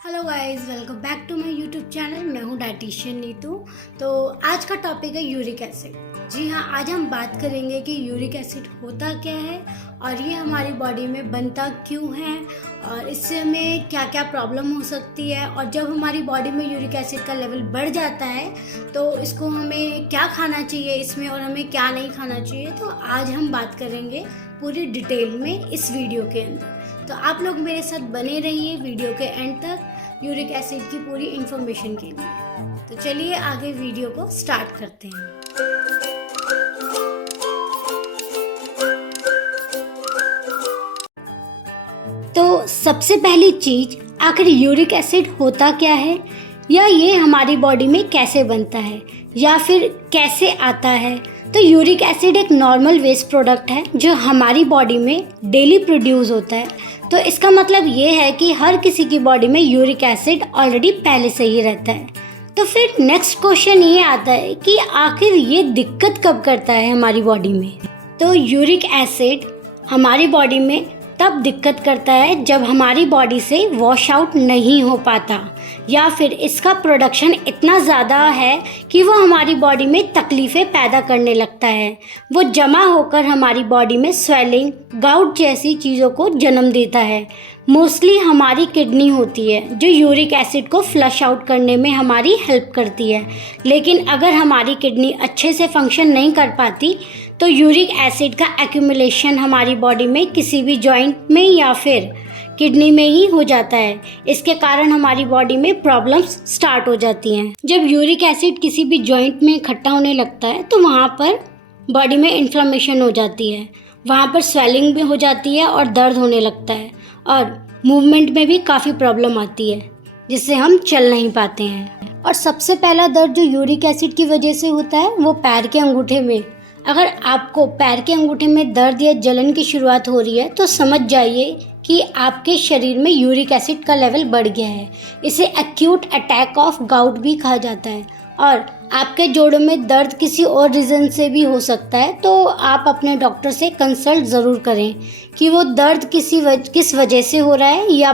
Hello guys, welcome back to my YouTube channel. मैं हूँ dietitian Neetu. तो आज का टॉपिक है यूरिक एसिड। जी हाँ, आज हम बात करेंगे कि यूरिक एसिड होता क्या है और ये हमारी बॉडी में बनता क्यों है और इससे हमें क्या क्या प्रॉब्लम हो सकती है, और जब हमारी बॉडी में यूरिक एसिड का लेवल बढ़ जाता है तो इसको हमें क्या खाना चाहिए इसमें और हमें क्या नहीं खाना चाहिए। तो आज हम बात करेंगे पूरी डिटेल में इस वीडियो के अंदर। तो आप लोग मेरे साथ बने रहिए वीडियो के एंड तक यूरिक एसिड की पूरी इन्फॉर्मेशन के लिए। तो चलिए आगे वीडियो को स्टार्ट करते हैं। तो सबसे पहली चीज, आखिर यूरिक एसिड होता क्या है, या ये हमारी बॉडी में कैसे बनता है या फिर कैसे आता है। तो यूरिक एसिड एक नॉर्मल वेस्ट प्रोडक्ट है जो हमारी बॉडी में डेली प्रोड्यूस होता है। तो इसका मतलब ये है कि हर किसी की बॉडी में यूरिक एसिड ऑलरेडी पहले से ही रहता है। तो फिर नेक्स्ट क्वेश्चन ये आता है कि आखिर ये दिक्कत कब करता है हमारी बॉडी में। तो यूरिक एसिड हमारी बॉडी में तब दिक्कत करता है जब हमारी बॉडी से वॉश आउट नहीं हो पाता, या फिर इसका प्रोडक्शन इतना ज़्यादा है कि वो हमारी बॉडी में तकलीफ़ें पैदा करने लगता है। वो जमा होकर हमारी बॉडी में स्वेलिंग, गाउट जैसी चीज़ों को जन्म देता है। मोस्टली हमारी किडनी होती है जो यूरिक एसिड को फ्लश आउट करने में हमारी हेल्प करती है, लेकिन अगर हमारी किडनी अच्छे से फंक्शन नहीं कर पाती तो यूरिक एसिड का एक्यूमुलेशन हमारी बॉडी में किसी भी जॉइंट में या फिर किडनी में ही हो जाता है। इसके कारण हमारी बॉडी में प्रॉब्लम्स स्टार्ट हो जाती हैं। जब यूरिक एसिड किसी भी जॉइंट में इकट्ठा होने लगता है तो वहाँ पर बॉडी में इन्फ्लेमेशन हो जाती है, वहाँ पर स्वेलिंग भी हो जाती है और दर्द होने लगता है, और मूवमेंट में भी काफ़ी प्रॉब्लम आती है जिससे हम चल नहीं पाते हैं। और सबसे पहला दर्द जो यूरिक एसिड की वजह से होता है वो पैर के अंगूठे में। अगर आपको पैर के अंगूठे में दर्द या जलन की शुरुआत हो रही है तो समझ जाइए कि आपके शरीर में यूरिक एसिड का लेवल बढ़ गया है। इसे एक्यूट अटैक ऑफ गाउट भी कहा जाता है। और आपके जोड़ों में दर्द किसी और रीज़न से भी हो सकता है, तो आप अपने डॉक्टर से कंसल्ट ज़रूर करें कि वो दर्द किस वजह से हो रहा है, या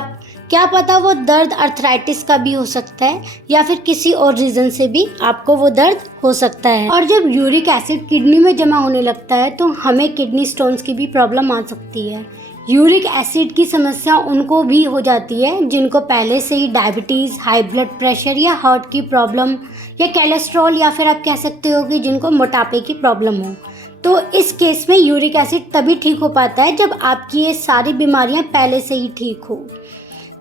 क्या पता वो दर्द अर्थराइटिस का भी हो सकता है या फिर किसी और रीज़न से भी आपको वो दर्द हो सकता है। और जब यूरिक एसिड किडनी में जमा होने लगता है तो हमें किडनी स्टोन्स की भी प्रॉब्लम आ सकती है। यूरिक एसिड की समस्या उनको भी हो जाती है जिनको पहले से ही डायबिटीज़, हाई ब्लड प्रेशर या हार्ट की प्रॉब्लम या कोलेस्ट्रॉल, या फिर आप कह सकते हो कि जिनको मोटापे की प्रॉब्लम हो। तो इस केस में यूरिक एसिड तभी ठीक हो पाता है जब आपकी ये सारी बीमारियां पहले से ही ठीक हो।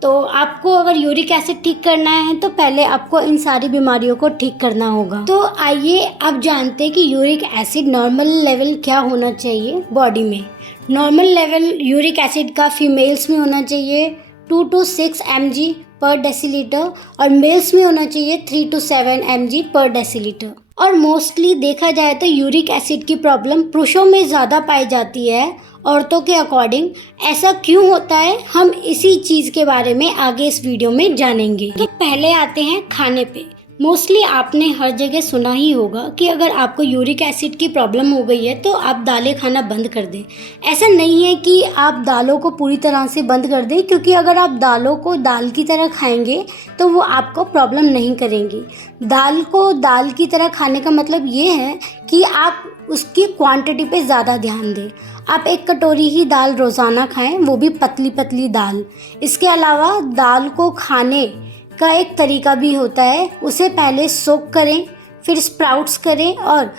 तो आपको अगर यूरिक एसिड ठीक करना है तो पहले आपको इन सारी बीमारियों को ठीक करना होगा। तो आइए अब जानते हैं कि यूरिक एसिड नॉर्मल लेवल क्या होना चाहिए बॉडी में। नॉर्मल लेवल यूरिक एसिड का फीमेल्स में होना चाहिए 2 to 6 mg पर डेसीलीटर, और मेल्स में होना चाहिए 3 to 7 mg पर डेसीलीटर। और मोस्टली देखा जाए तो यूरिक एसिड की प्रॉब्लम पुरुषों में ज़्यादा पाई जाती है औरतों के अकॉर्डिंग। ऐसा क्यों होता है, हम इसी चीज़ के बारे में आगे इस वीडियो में जानेंगे। तो पहले आते हैं खाने पे। मोस्टली आपने हर जगह सुना ही होगा कि अगर आपको यूरिक एसिड की प्रॉब्लम हो गई है तो आप दालें खाना बंद कर दें। ऐसा नहीं है कि आप दालों को पूरी तरह से बंद कर दें, क्योंकि अगर आप दालों को दाल की तरह खाएंगे तो वो आपको प्रॉब्लम नहीं करेंगी। दाल को दाल की तरह खाने का मतलब ये है कि आप उसकी क्वांटिटी पे ज़्यादा ध्यान दें। आप 1 कटोरी ही दाल रोज़ाना खाएं, वो भी पतली पतली दाल। इसके अलावा दाल को खाने का एक तरीका भी होता है, उसे पहले सोक करें, फिर स्प्राउट्स करें और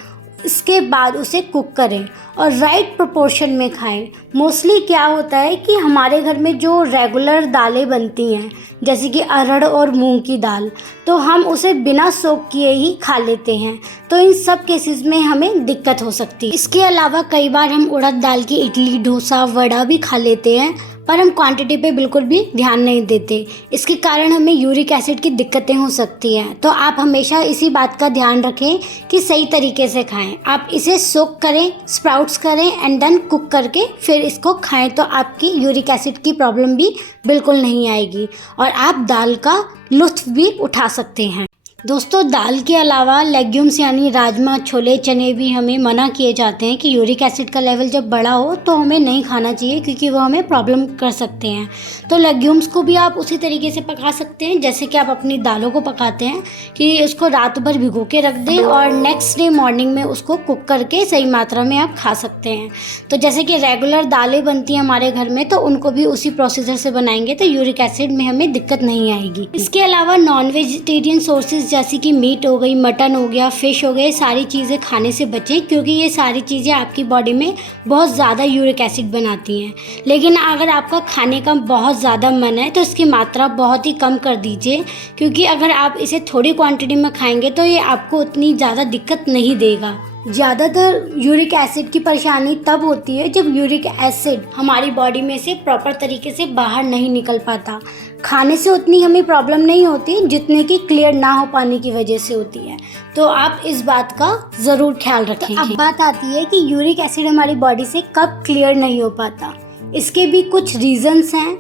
इसके बाद उसे कुक करें और राइट प्रोपोर्शन में खाएं। मोस्टली क्या होता है कि हमारे घर में जो रेगुलर दालें बनती हैं जैसे कि अरहर और मूंग की दाल, तो हम उसे बिना सोक किए ही खा लेते हैं। तो इन सब केसेस में हमें दिक्कत हो सकती है। इसके अलावा कई बार हम उड़द दाल की इडली, डोसा, वड़ा भी खा लेते हैं, पर हम क्वांटिटी पे बिल्कुल भी ध्यान नहीं देते। इसके कारण हमें यूरिक एसिड की दिक्कतें हो सकती हैं। तो आप हमेशा इसी बात का ध्यान रखें कि सही तरीके से खाएं। आप इसे सोक करें, स्प्राउट्स करें एंड देन कुक करके फिर इसको खाएं, तो आपकी यूरिक एसिड की प्रॉब्लम भी बिल्कुल नहीं आएगी और आप दाल का लुत्फ़ भी उठा सकते हैं। दोस्तों, दाल के अलावा लेग्यूम्स यानी राजमा, छोले, चने भी हमें मना किए जाते हैं कि यूरिक एसिड का लेवल जब बड़ा हो तो हमें नहीं खाना चाहिए, क्योंकि वो हमें प्रॉब्लम कर सकते हैं। तो लेग्यूम्स को भी आप उसी तरीके से पका सकते हैं जैसे कि आप अपनी दालों को पकाते हैं, कि उसको रात भर भिगो के रख दें और नेक्स्ट डे मॉर्निंग में उसको कुक करके सही मात्रा में आप खा सकते हैं। तो जैसे कि रेगुलर दालें बनती हैं हमारे घर में, तो उनको भी उसी प्रोसीजर से बनाएंगे तो यूरिक एसिड में हमें दिक्कत नहीं आएगी। इसके अलावा नॉन वेजिटेरियन सोर्सेज जैसे कि मीट हो गई, मटन हो गया, फिश हो गए, सारी चीज़ें खाने से बचें, क्योंकि ये सारी चीज़ें आपकी बॉडी में बहुत ज़्यादा यूरिक एसिड बनाती हैं। लेकिन अगर आपका खाने का बहुत ज़्यादा मन है तो इसकी मात्रा बहुत ही कम कर दीजिए, क्योंकि अगर आप इसे थोड़ी क्वांटिटी में खाएंगे तो ये आपको उतनी ज़्यादा दिक्कत नहीं देगा। ज़्यादातर यूरिक एसिड की परेशानी तब होती है जब यूरिक एसिड हमारी बॉडी में से प्रॉपर तरीके से बाहर नहीं निकल पाता। खाने से उतनी हमें प्रॉब्लम नहीं होती जितने की क्लियर ना हो पाने की वजह से होती है। तो आप इस बात का ज़रूर ख्याल रखें। तो अब बात आती है कि यूरिक एसिड हमारी बॉडी से कब क्लियर नहीं हो पाता। इसके भी कुछ रीज़न्स हैं,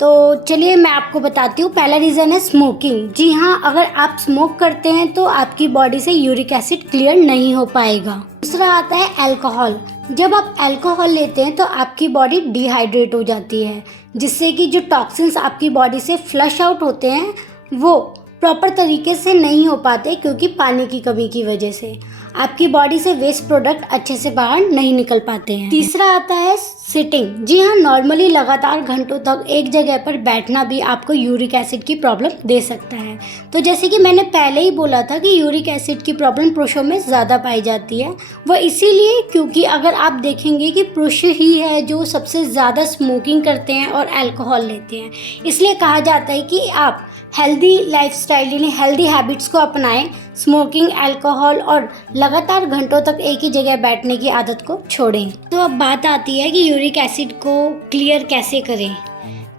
तो चलिए मैं आपको बताती हूँ। पहला रीज़न है स्मोकिंग। जी हाँ, अगर आप स्मोक करते हैं तो आपकी बॉडी से यूरिक एसिड क्लियर नहीं हो पाएगा। दूसरा आता है अल्कोहल। जब आप अल्कोहल लेते हैं तो आपकी बॉडी डिहाइड्रेट हो जाती है, जिससे कि जो टॉक्सिन्स आपकी बॉडी से फ्लश आउट होते हैं वो प्रॉपर तरीके से नहीं हो पाते, क्योंकि पानी की कमी की वजह से आपकी बॉडी से वेस्ट प्रोडक्ट अच्छे से बाहर नहीं निकल पाते हैं। तीसरा आता है सिटिंग। जी हाँ, नॉर्मली लगातार घंटों तक एक जगह पर बैठना भी आपको यूरिक एसिड की प्रॉब्लम दे सकता है। तो जैसे कि मैंने पहले ही बोला था कि यूरिक एसिड की प्रॉब्लम पुरुषों में ज़्यादा पाई जाती है। वो इसीलिए क्योंकि अगर आप देखेंगे कि पुरुष ही है जो सबसे ज़्यादा स्मोकिंग करते हैं और अल्कोहल लेते हैं, इसलिए कहा जाता है कि आप हेल्दी लाइफस्टाइल यानी हेल्दी हैबिट्स को अपनाएं, स्मोकिंग, अल्कोहल और लगातार घंटों तक एक ही जगह बैठने की आदत को छोड़ें। तो अब बात आती है कि यूरिक एसिड को क्लियर कैसे करें।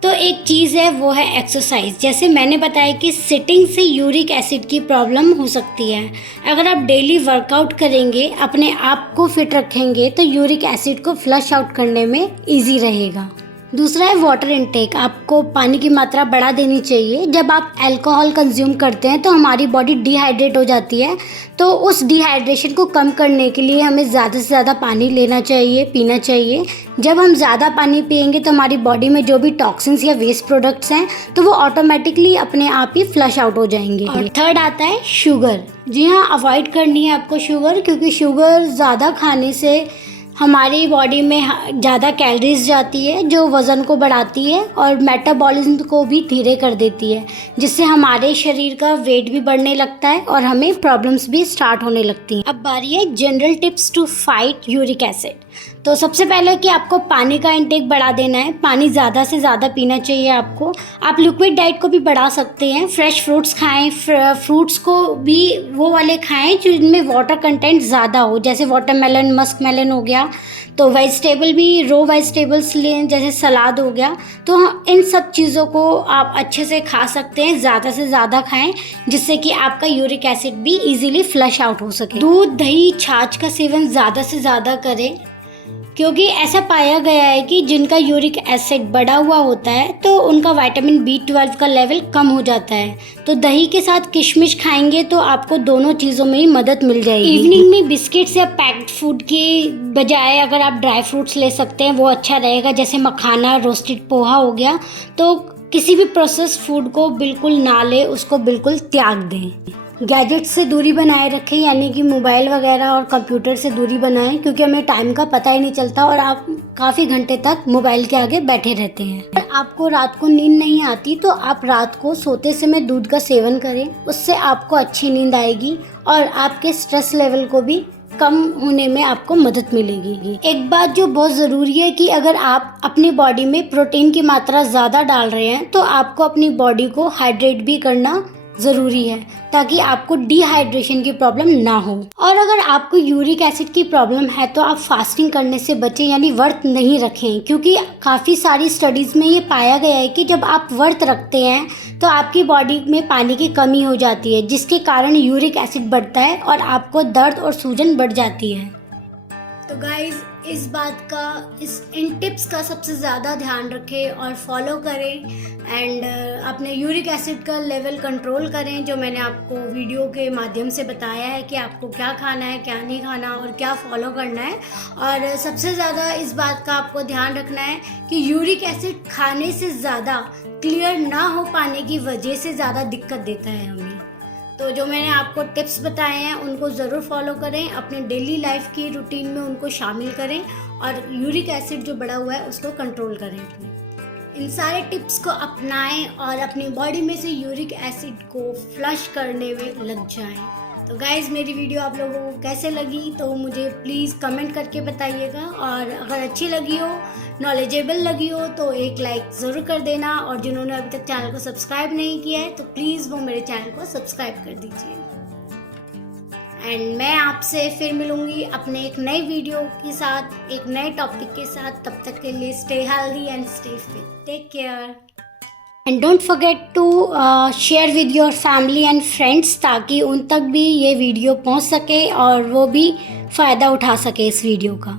तो एक चीज़ है वो है एक्सरसाइज। जैसे मैंने बताया कि सिटिंग से यूरिक एसिड की प्रॉब्लम हो सकती है। अगर आप डेली वर्कआउट करेंगे, अपने आप को फिट रखेंगे, तो यूरिक एसिड को फ्लश आउट करने में ईजी रहेगा। दूसरा है वाटर इनटेक। आपको पानी की मात्रा बढ़ा देनी चाहिए। जब आप अल्कोहल कंज्यूम करते हैं तो हमारी बॉडी डिहाइड्रेट हो जाती है, तो उस डिहाइड्रेशन को कम करने के लिए हमें ज़्यादा से ज़्यादा पानी लेना चाहिए, पीना चाहिए। जब हम ज़्यादा पानी पिएंगे तो हमारी बॉडी में जो भी टॉक्सिन्स या वेस्ट प्रोडक्ट्स हैं तो वो ऑटोमेटिकली अपने आप ही फ्लश आउट हो जाएंगे। और थर्ड आता है शुगर। जी हाँ, अवॉइड करनी है आपको शुगर, क्योंकि शुगर ज़्यादा खाने से हमारी बॉडी में ज़्यादा कैलोरीज जाती है जो वज़न को बढ़ाती है और मेटाबॉलिज्म को भी धीरे कर देती है, जिससे हमारे शरीर का वेट भी बढ़ने लगता है और हमें प्रॉब्लम्स भी स्टार्ट होने लगती हैं। अब बारी है general tips to fight uric acid. तो सबसे पहले कि आपको पानी का इंटेक बढ़ा देना है। पानी ज़्यादा से ज़्यादा पीना चाहिए आपको। आप लिक्विड डाइट को भी बढ़ा सकते हैं। फ्रेश फ्रूट्स खाएं, फ्रूट्स को भी वो वाले खाएं जिनमें वाटर कंटेंट ज़्यादा हो, जैसे वाटरमेलन, मस्क मेलन हो गया। तो वेजिटेबल भी रो वेजिटेबल्स लें, जैसे सलाद हो गया। तो इन सब चीज़ों को आप अच्छे से खा सकते हैं, ज़्यादा से ज़्यादा खाएं, जिससे कि आपका यूरिक एसिड भी इजीली फ्लश आउट हो सके। दूध, दही, छाछ का सेवन ज़्यादा से ज़्यादा करें, क्योंकि ऐसा पाया गया है कि जिनका यूरिक एसिड बढ़ा हुआ होता है तो उनका विटामिन B12 का लेवल कम हो जाता है। तो दही के साथ किशमिश खाएंगे तो आपको दोनों चीज़ों में ही मदद मिल जाएगी। इवनिंग में बिस्किट्स या पैक्ड फूड के बजाय अगर आप ड्राई फ्रूट्स ले सकते हैं वो अच्छा रहेगा, जैसे मखाना, रोस्टेड पोहा हो गया। तो किसी भी प्रोसेस फूड को बिल्कुल ना लें, उसको बिल्कुल त्याग दें। गैजेट्स से दूरी बनाए रखें, यानी कि मोबाइल वगैरह और कंप्यूटर से दूरी बनाएं, क्योंकि हमें टाइम का पता ही नहीं चलता और आप काफ़ी घंटे तक मोबाइल के आगे बैठे रहते हैं। अगर आपको रात को नींद नहीं आती तो आप रात को सोते समय दूध का सेवन करें, उससे आपको अच्छी नींद आएगी और आपके स्ट्रेस लेवल को भी कम होने में आपको मदद मिलेगी। एक बात जो बहुत ज़रूरी है कि अगर आप अपनी बॉडी में प्रोटीन की मात्रा ज़्यादा डाल रहे हैं तो आपको अपनी बॉडी को हाइड्रेट भी करना ज़रूरी है, ताकि आपको डिहाइड्रेशन की प्रॉब्लम ना हो। और अगर आपको यूरिक एसिड की प्रॉब्लम है तो आप फास्टिंग करने से बचें, यानी व्रत नहीं रखें, क्योंकि काफ़ी सारी स्टडीज़ में ये पाया गया है कि जब आप व्रत रखते हैं तो आपकी बॉडी में पानी की कमी हो जाती है, जिसके कारण यूरिक एसिड बढ़ता है और आपको दर्द और सूजन बढ़ जाती है। तो गाइज़, इस बात का इन टिप्स का सबसे ज़्यादा ध्यान रखें और फॉलो करें एंड अपने यूरिक एसिड का लेवल कंट्रोल करें, जो मैंने आपको वीडियो के माध्यम से बताया है कि आपको क्या खाना है, क्या नहीं खाना और क्या फॉलो करना है। और सबसे ज़्यादा इस बात का आपको ध्यान रखना है कि यूरिक एसिड खाने से ज़्यादा क्लियर ना हो पाने की वजह से ज़्यादा दिक्कत देता है हमें। तो जो मैंने आपको टिप्स बताए हैं उनको ज़रूर फॉलो करें, अपने डेली लाइफ की रूटीन में उनको शामिल करें और यूरिक एसिड जो बढ़ा हुआ है उसको कंट्रोल करें अपने। इन सारे टिप्स को अपनाएं और अपनी बॉडी में से यूरिक एसिड को फ्लश करने में लग जाएं। तो गाइज़, मेरी वीडियो आप लोगों को कैसे लगी तो मुझे प्लीज़ कमेंट करके बताइएगा, और अगर अच्छी लगी हो, नॉलेजेबल लगी हो तो एक लाइक ज़रूर कर देना, और जिन्होंने अभी तक चैनल को सब्सक्राइब नहीं किया है तो प्लीज़ वो मेरे चैनल को सब्सक्राइब कर दीजिए। एंड मैं आपसे फिर मिलूँगी अपने एक नई वीडियो के साथ, एक नए टॉपिक के साथ। तब तक के लिए stay healthy and stay fit. Take care and don't forget to share with your family and friends, ताकि उन तक भी ये वीडियो पहुंच सके और वो भी फ़ायदा उठा सके इस वीडियो का।